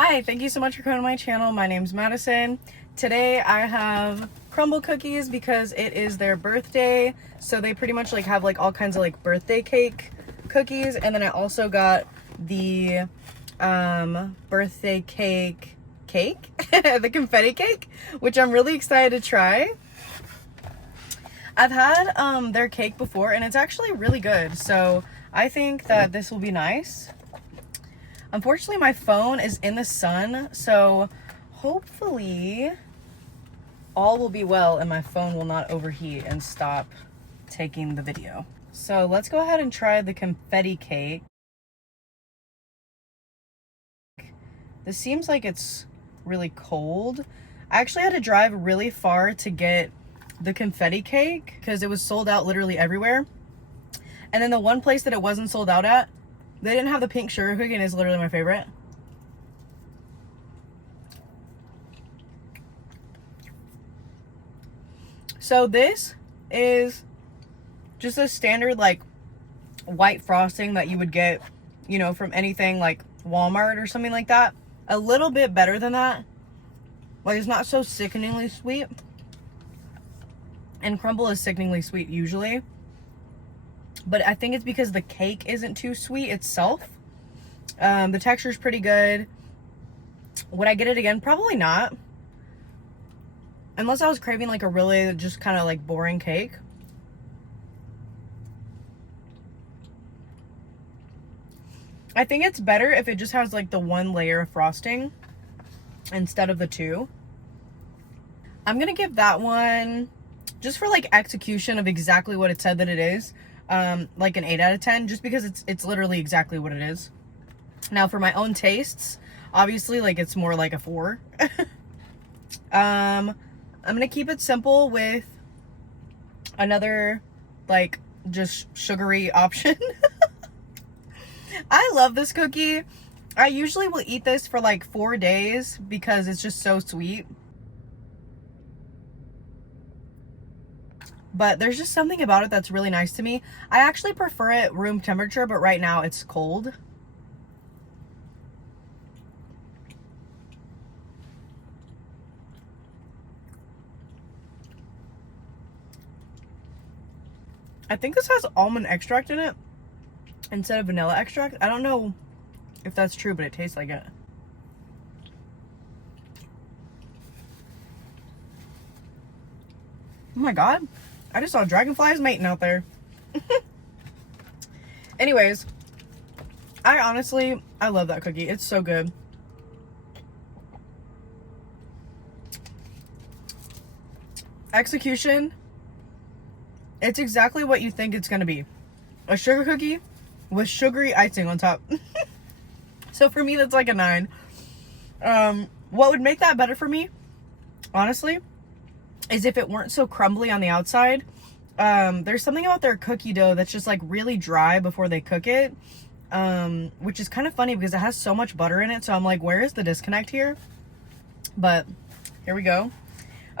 Hi, thank you so much for coming to my channel. My name's Madison. Today I have Crumbl cookies because it is their birthday. So they pretty much have all kinds of birthday cake cookies. And then I also got the birthday cake, the confetti cake, which I'm really excited to try. I've had their cake before and it's actually really good. So I think that this will be nice. Unfortunately, my phone is in the sun, so hopefully all will be well and my phone will not overheat and stop taking the video. So let's go ahead and try the confetti cake. This seems like it's really cold. I actually had to drive really far to get the confetti cake because it was sold out literally everywhere. And then the one place that it wasn't sold out at, they didn't have the pink sugar cookie, and it's literally my favorite. So this is just a standard white frosting that you would get, from anything like Walmart or something like that. A little bit better than that. It's not so sickeningly sweet. And Crumbl is sickeningly sweet usually. But I think it's because the cake isn't too sweet itself. The texture is pretty good. Would I get it again? Probably not. Unless I was craving a really just kind of boring cake. I think it's better if it just has the one layer of frosting instead of the two. I'm gonna give that one, just for execution of exactly what it said that it is, an 8 out of 10, just because it's literally exactly what it is. Now for my own tastes, obviously it's more like a 4. I'm gonna keep it simple with another just sugary option. I love this cookie. I usually will eat this for 4 days because it's just so sweet. But there's just something about it that's really nice to me. I actually prefer it room temperature, but right now it's cold. I think this has almond extract in it instead of vanilla extract. I don't know if that's true, but it tastes like it. Oh my god. I just saw dragonflies mating out there. Anyways, I love that cookie. It's so good. Execution, it's exactly what you think it's gonna be. A sugar cookie with sugary icing on top. So for me, that's a 9. What would make that better for me, honestly, is if it weren't so crumbly on the outside. There's something about their cookie dough that's just really dry before they cook it, which is kind of funny because it has so much butter in it. So I'm where is the disconnect here? But here we go.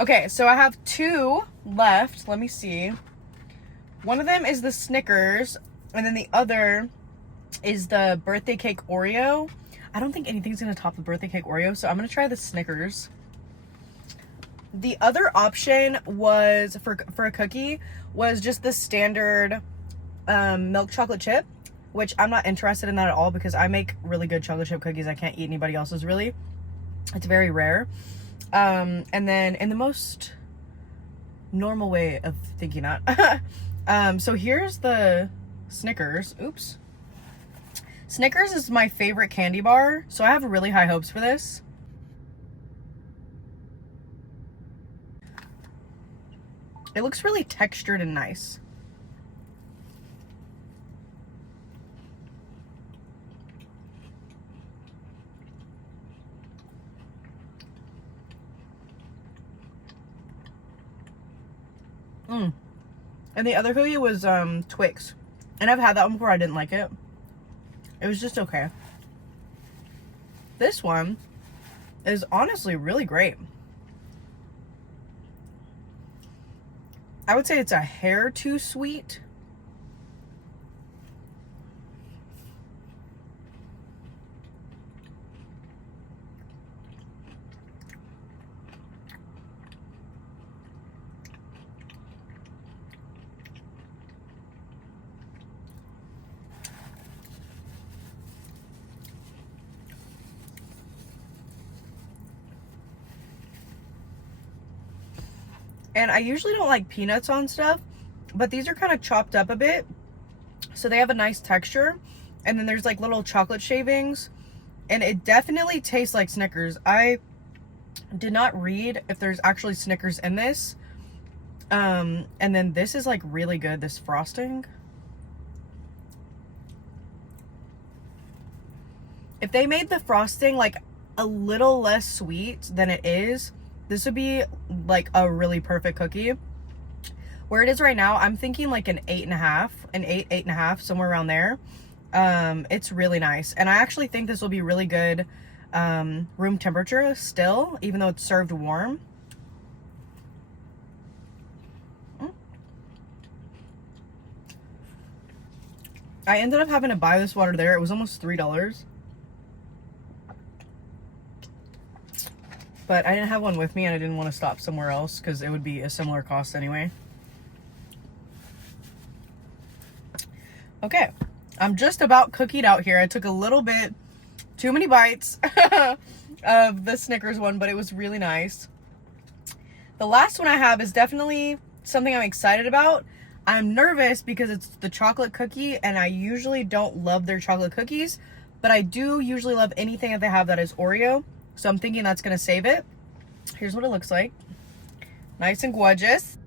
Okay, so I have 2 left. Let me see. One of them is the Snickers, and then the other is the birthday cake Oreo. I don't think anything's gonna top the birthday cake Oreo, so I'm gonna try the Snickers. The other option was for a cookie was just the standard milk chocolate chip, which I'm not interested in that at all because I make really good chocolate chip cookies. I can't eat anybody else's really. It's very rare. And then in the most normal way of thinking that. So here's the Snickers. Oops. Snickers is my favorite candy bar, so I have really high hopes for this. It looks really textured and nice. And the other cookie was Twix. And I've had that one before. I didn't like it. It was just okay. This one is honestly really great. I would say it's a hair too sweet. And I usually don't like peanuts on stuff, but these are kind of chopped up a bit, so they have a nice texture. And then there's like little chocolate shavings, and it definitely tastes like Snickers. I did not read if there's actually Snickers in this. And then this is like really good, this frosting. If they made the frosting like a little less sweet than it is, this would be like a really perfect cookie. Where it is right now, I'm thinking like an 8.5, an 8.5, somewhere around there. It's really nice. And I actually think this will be really good room temperature still, even though it's served warm. I ended up having to buy this water there. It was almost $3. But I didn't have one with me, and I didn't want to stop somewhere else because it would be a similar cost anyway. Okay, I'm just about cookied out here. I took a little bit too many bites of the Snickers one, but it was really nice. The last one I have is definitely something I'm excited about. I'm nervous because it's the chocolate cookie, and I usually don't love their chocolate cookies, but I do usually love anything that they have that is Oreo. So I'm thinking that's going to save it. Here's what it looks like. Nice and gorgeous.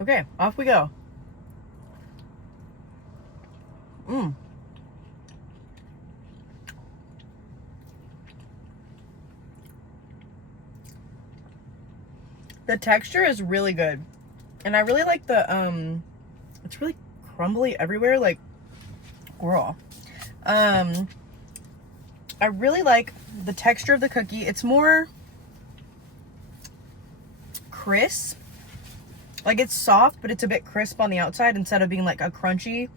Okay, off we go. The texture is really good. And I really like the, it's really crumbly everywhere, like, girl. I really like the texture of the cookie. It's more crisp. Like, it's soft, but it's a bit crisp on the outside instead of being like a crunchy.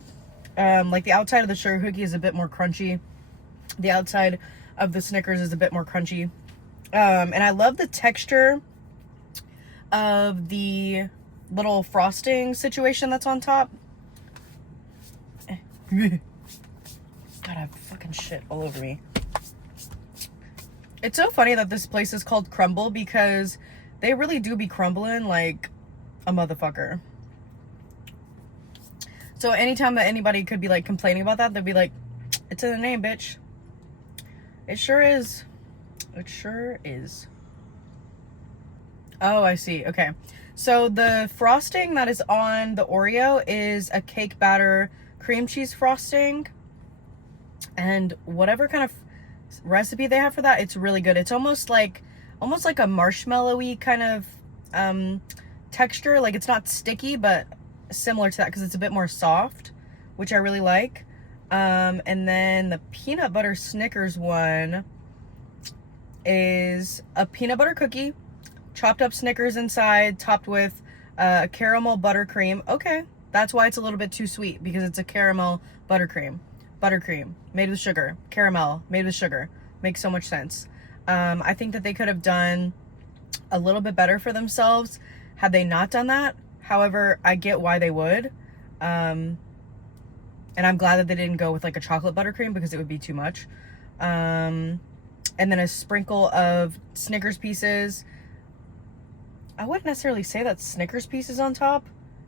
Like the outside of the sugar cookie is a bit more crunchy. The outside of the Snickers is a bit more crunchy. And I love the texture of the little frosting situation that's on top. God, I have fucking shit all over me. It's so funny that this place is called Crumbl because they really do be crumbling like a motherfucker. So anytime that anybody could be like complaining about that, they'd be like, it's in the name, bitch. It sure is. It sure is. Oh, I see. Okay. So the frosting that is on the Oreo is a cake batter cream cheese frosting. And whatever kind of recipe they have for that, it's really good. It's almost like a marshmallowy kind of texture. Like, it's not sticky, but similar to that because it's a bit more soft, which I really like. And then the peanut butter Snickers one is a peanut butter cookie, chopped up Snickers inside, topped with caramel buttercream. Okay, that's why it's a little bit too sweet, because it's a caramel buttercream. Buttercream made with sugar, caramel made with sugar. Makes so much sense. I think that they could have done a little bit better for themselves had they not done that. However, I get why they would. And I'm glad that they didn't go with like a chocolate buttercream because it would be too much. And then a sprinkle of Snickers pieces. I wouldn't necessarily say that's Snickers pieces on top.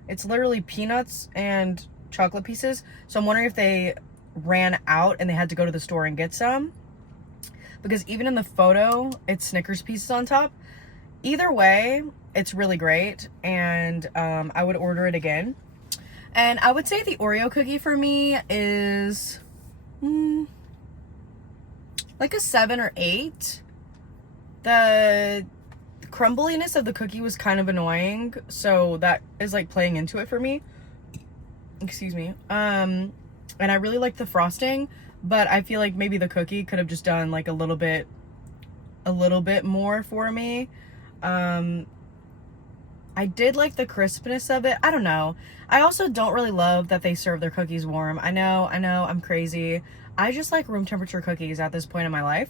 It's literally peanuts and chocolate pieces. So I'm wondering if they ran out and they had to go to the store and get some. Because even in the photo, it's Snickers pieces on top. Either way, it's really great. And I would order it again. And I would say the Oreo cookie for me is like a 7 or 8. The crumbliness of the cookie was kind of annoying, so that is like playing into it for me. Excuse me. And I really like the frosting, but I feel like maybe the cookie could have just done like a little bit more for me. I did like the crispness of it. I don't know. I also don't really love that they serve their cookies warm. I know, I'm crazy. I just like room temperature cookies at this point in my life.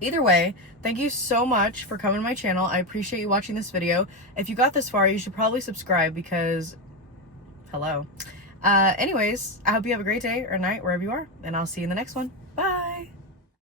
Either way, thank you so much for coming to my channel. I appreciate you watching this video. If you got this far, you should probably subscribe because, hello. Anyways, I hope you have a great day or night wherever you are, and I'll see you in the next one. Bye!